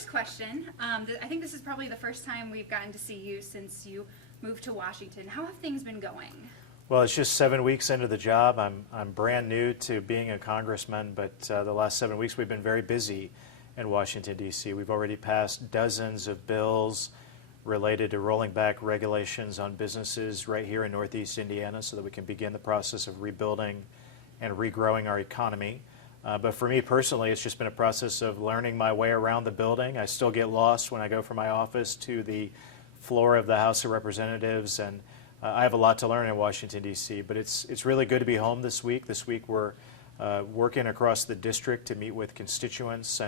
first question, I think this is probably the first time we've gotten to see you since you moved to Washington. How have things been going? Well, it's just 7 weeks into the job. I'm brand new to being a congressman, but the last 7 weeks we've been very busy in Washington, D.C. We've already passed dozens of bills related to rolling back regulations on businesses right here in Northeast Indiana so that we can begin the process of rebuilding and regrowing our economy. But for me personally, it's just been a process of learning my way around the building. I still get lost when I go from my office to the floor of the House of Representatives, and I have a lot to learn in Washington, D.C., but it's really good to be home this week. This week we're working across the district to meet with constituents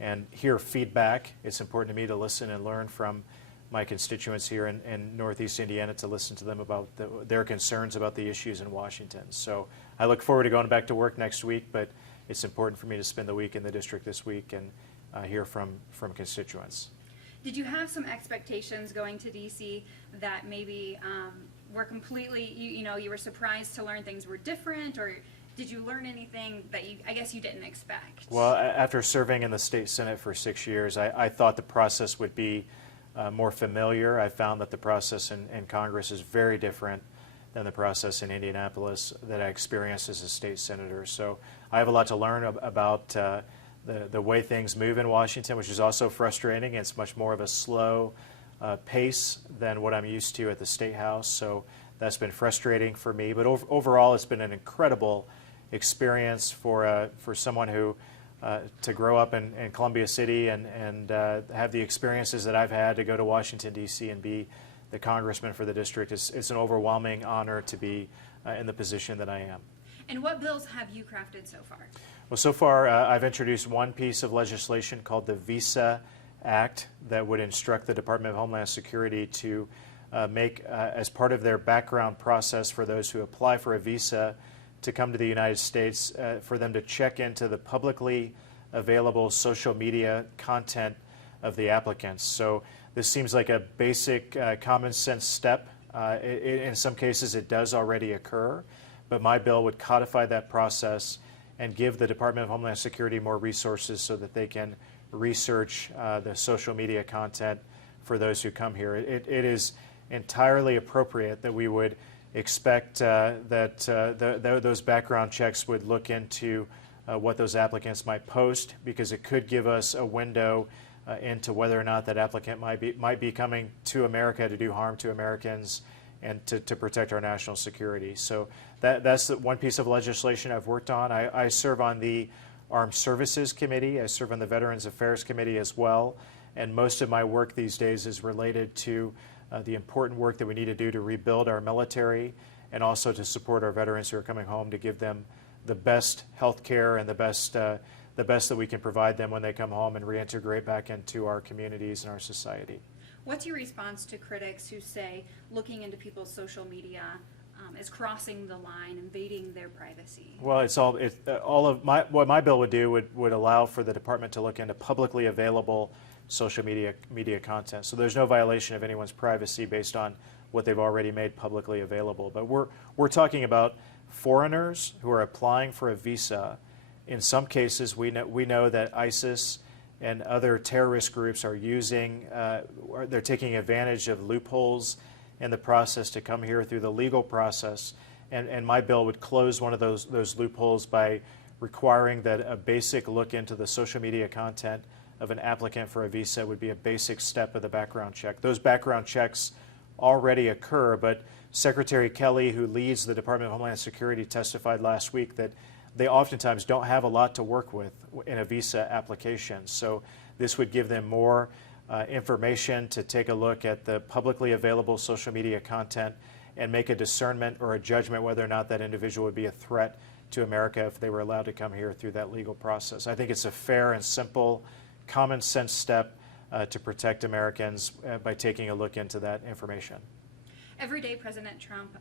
and hear feedback. It's important to me to listen and learn from my constituents here in Northeast Indiana, to listen to them about their concerns about the issues in Washington. So I look forward to going back to work next week, but it's important for me to spend the week in the district this week and hear from constituents. Did you have some expectations going to D.C. that maybe were completely, you were surprised to learn things were different, or did you learn anything that I guess you didn't expect? Well, after serving in the state Senate for 6 years, I thought the process would be more familiar. I found that the process in Congress is very different than the process in Indianapolis that I experienced as a state senator. So I have a lot to learn about the way things move in Washington, which is also frustrating. It's much more of a slow pace than what I'm used to at the State House. So that's been frustrating for me. But overall, it's been an incredible experience for someone who to grow up in Columbia City and have the experiences that I've had to go to Washington, D.C. and be the congressman for the district. It's an overwhelming honor to be in the position that I am. And what bills have you crafted so far? Well, so far I've introduced one piece of legislation called the Visa Act that would instruct the Department of Homeland Security to make, as part of their background process for those who apply for a visa to come to the United States, for them to check into the publicly available social media content of the applicants. So this seems like a basic common sense step. In some cases it does already occur, but my bill would codify that process and give the Department of Homeland Security more resources so that they can research the social media content for those who come here. It is entirely appropriate that we would expect that those background checks would look into what those applicants might post, because it could give us a window into whether or not that applicant might be coming to America to do harm to Americans and to protect our national security. So that's the one piece of legislation I've worked on. I serve on the Armed Services Committee. I serve on the Veterans Affairs Committee as well. And most of my work these days is related to the important work that we need to do to rebuild our military and also to support our veterans who are coming home, to give them the best health care and the best that we can provide them when they come home and reintegrate back into our communities and our society. What's your response to critics who say looking into people's social media is crossing the line, invading their privacy? Well, what my bill would do would allow for the department to look into publicly available social media content. So there's no violation of anyone's privacy based on what they've already made publicly available. But we're talking about foreigners who are applying for a visa. In some cases, we know that ISIS and other terrorist groups are they're taking advantage of loopholes in the process to come here through the legal process. And my bill would close one of those loopholes by requiring that a basic look into the social media content of an applicant for a visa would be a basic step of the background check. Those background checks already occur, but Secretary Kelly, who leads the Department of Homeland Security, testified last week that they oftentimes don't have a lot to work with in a visa application. So this would give them more information to take a look at the publicly available social media content and make a discernment or a judgment whether or not that individual would be a threat to America if they were allowed to come here through that legal process. I think it's a fair and simple, common sense step to protect Americans by taking a look into that information. Every day, President Trump,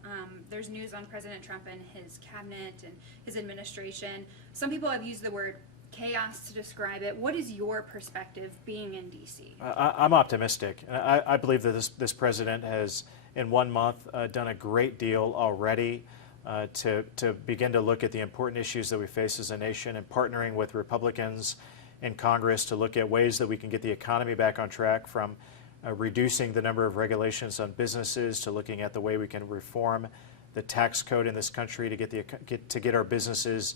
there's news on President Trump and his cabinet and his administration. Some people have used the word chaos to describe it. What is your perspective being in D.C.? I'm optimistic. I believe that this president has, in 1 month, done a great deal already to begin to look at the important issues that we face as a nation, and partnering with Republicans in Congress to look at ways that we can get the economy back on track, from reducing the number of regulations on businesses to looking at the way we can reform the tax code in this country to get our businesses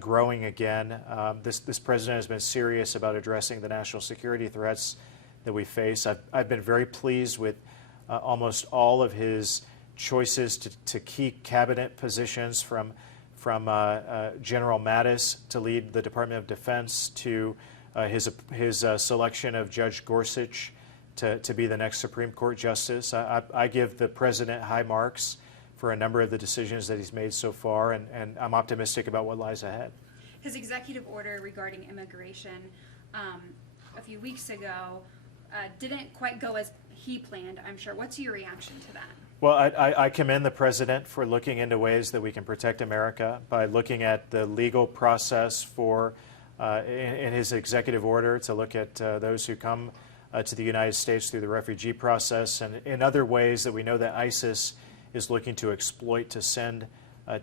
growing again. This president has been serious about addressing the national security threats that we face. I've been very pleased with almost all of his choices to key cabinet positions, from General Mattis to lead the Department of Defense, to his selection of Judge Gorsuch to be the next Supreme Court justice. I give the president high marks for a number of the decisions that he's made so far, and I'm optimistic about what lies ahead. His executive order regarding immigration a few weeks ago didn't quite go as he planned, I'm sure. What's your reaction to that? Well, I commend the president for looking into ways that we can protect America by looking at the legal process for, in his executive order, to look at those who come to the United States through the refugee process, and in other ways that we know that ISIS is looking to exploit to send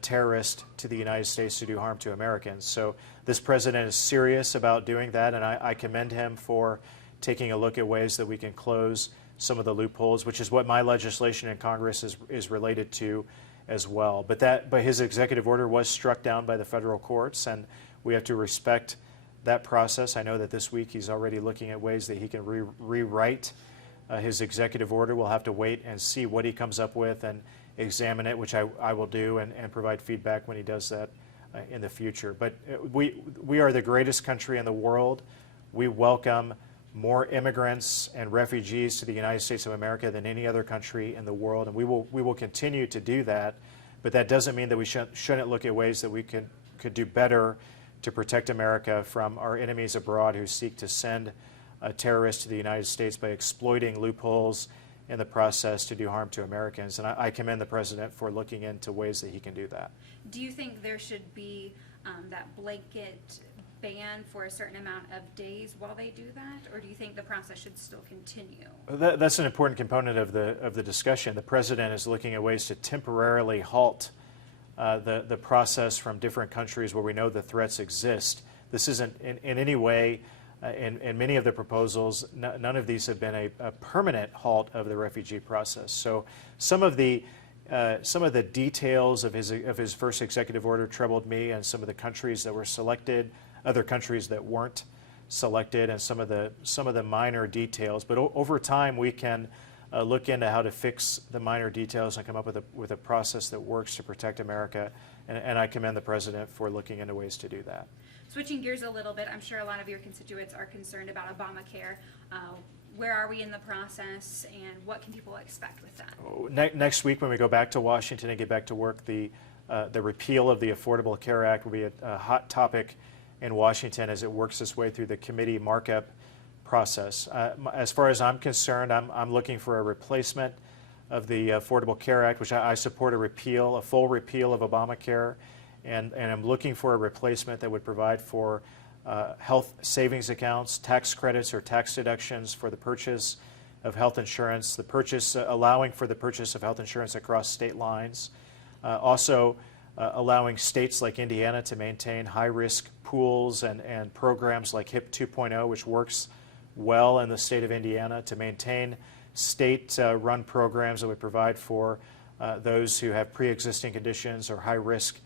terrorists to the United States to do harm to Americans. So this president is serious about doing that, and I commend him for taking a look at ways that we can close some of the loopholes, which is what my legislation in Congress is related to as well. But his executive order was struck down by the federal courts, and we have to respect that process. I know that this week he's already looking at ways that he can rewrite his executive order. We'll have to wait and see what he comes up with and examine it, which I will do, and provide feedback when he does that in the future. But we are the greatest country in the world. We welcome more immigrants and refugees to the United States of America than any other country in the world, and we will continue to do that. But that doesn't mean that we shouldn't look at ways that we could do better to protect America from our enemies abroad who seek to send terrorists to the United States by exploiting loopholes in the process to do harm to Americans. And I commend the president for looking into ways that he can do that. Do you think there should be that blanket ban for a certain amount of days while they do that, or do you think the process should still continue? That's an important component of the discussion. The president is looking at ways to temporarily halt the process from different countries where we know the threats exist. This isn't in any way, in many of the proposals, none of these have been a permanent halt of the refugee process. So some of the details of his first executive order troubled me, and some of the countries that were selected, other countries that weren't selected, and some of the minor details. But over time, we can look into how to fix the minor details and come up with a process that works to protect America. And I commend the president for looking into ways to do that. Switching gears a little bit, I'm sure a lot of your constituents are concerned about Obamacare. Where are we in the process, and what can people expect with that? Next week, when we go back to Washington and get back to work, the repeal of the Affordable Care Act will be a hot topic in Washington as it works its way through the committee markup process. As far as I'm concerned, I'm looking for a replacement of the Affordable Care Act, which I support a full repeal of Obamacare, and I'm looking for a replacement that would provide for health savings accounts, tax credits or tax deductions for the purchase of health insurance, allowing for the purchase of health insurance across state lines, also allowing states like Indiana to maintain high-risk pools and programs like HIP 2.0, which works well in the state of Indiana, to maintain state-run programs that would provide for those who have pre-existing conditions or high-risk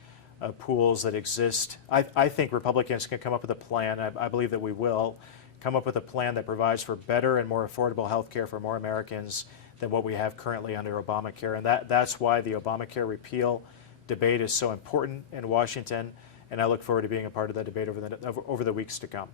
pools that exist. I think Republicans can come up with a plan. I believe that we will come up with a plan that provides for better and more affordable health care for more Americans than what we have currently under Obamacare. And that's why the Obamacare repeal debate is so important in Washington, and I look forward to being a part of that debate over the weeks to come.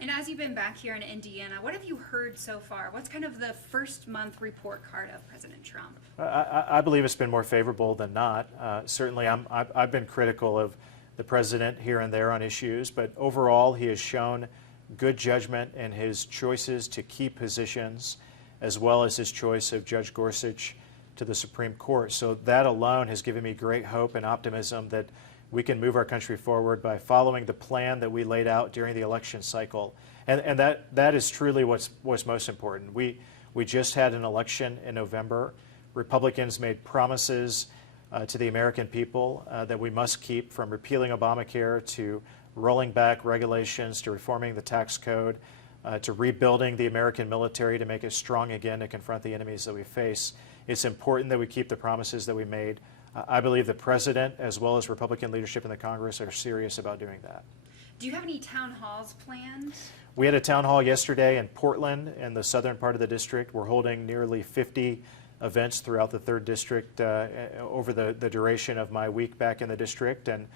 And as you've been back here in Indiana, what have you heard so far? What's kind of the first month report card of President Trump? I believe it's been more favorable than not. Certainly, I've been critical of the president here and there on issues, but overall, he has shown good judgment in his choices to keep positions, as well as his choice of Judge Gorsuch to the Supreme Court. So that alone has given me great hope and optimism that we can move our country forward by following the plan that we laid out during the election cycle. And that is truly what's most important. We just had an election in November. Republicans made promises to the American people that we must keep, from repealing Obamacare to rolling back regulations, to reforming the tax code, to rebuilding the American military to make it strong again to confront the enemies that we face. It's important that we keep the promises that we made. I believe the president, as well as Republican leadership in the Congress, are serious about doing that. Do you have any town halls planned? We had a town hall yesterday in Portland, in the southern part of the district. We're holding nearly 50 events throughout the 3rd District over the duration of my week back in the district. And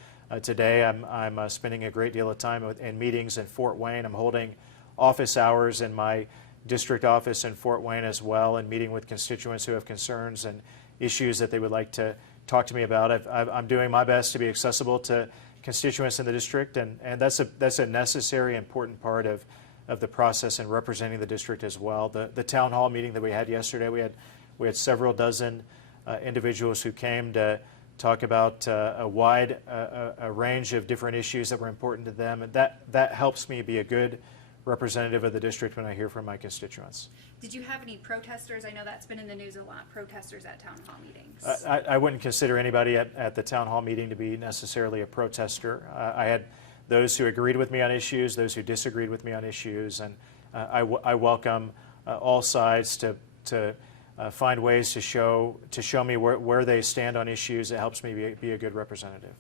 today I'm spending a great deal of time in meetings in Fort Wayne. I'm holding office hours in my district office in Fort Wayne as well, and meeting with constituents who have concerns and issues that they would like to talk to me about. I'm doing my best to be accessible to constituents in the district, and that's a necessary, important part of the process in representing the district as well. The town hall meeting that we had yesterday, we had several dozen individuals who came to talk about a wide range of different issues that were important to them, and that helps me be a good representative of the district when I hear from my constituents. Did you have any protesters? I know that's been in the news a lot, protesters at town hall meetings. I wouldn't consider anybody at the town hall meeting to be necessarily a protester. I had those who agreed with me on issues, those who disagreed with me on issues, and I welcome all sides to find ways to show me where they stand on issues. It helps me be a good representative.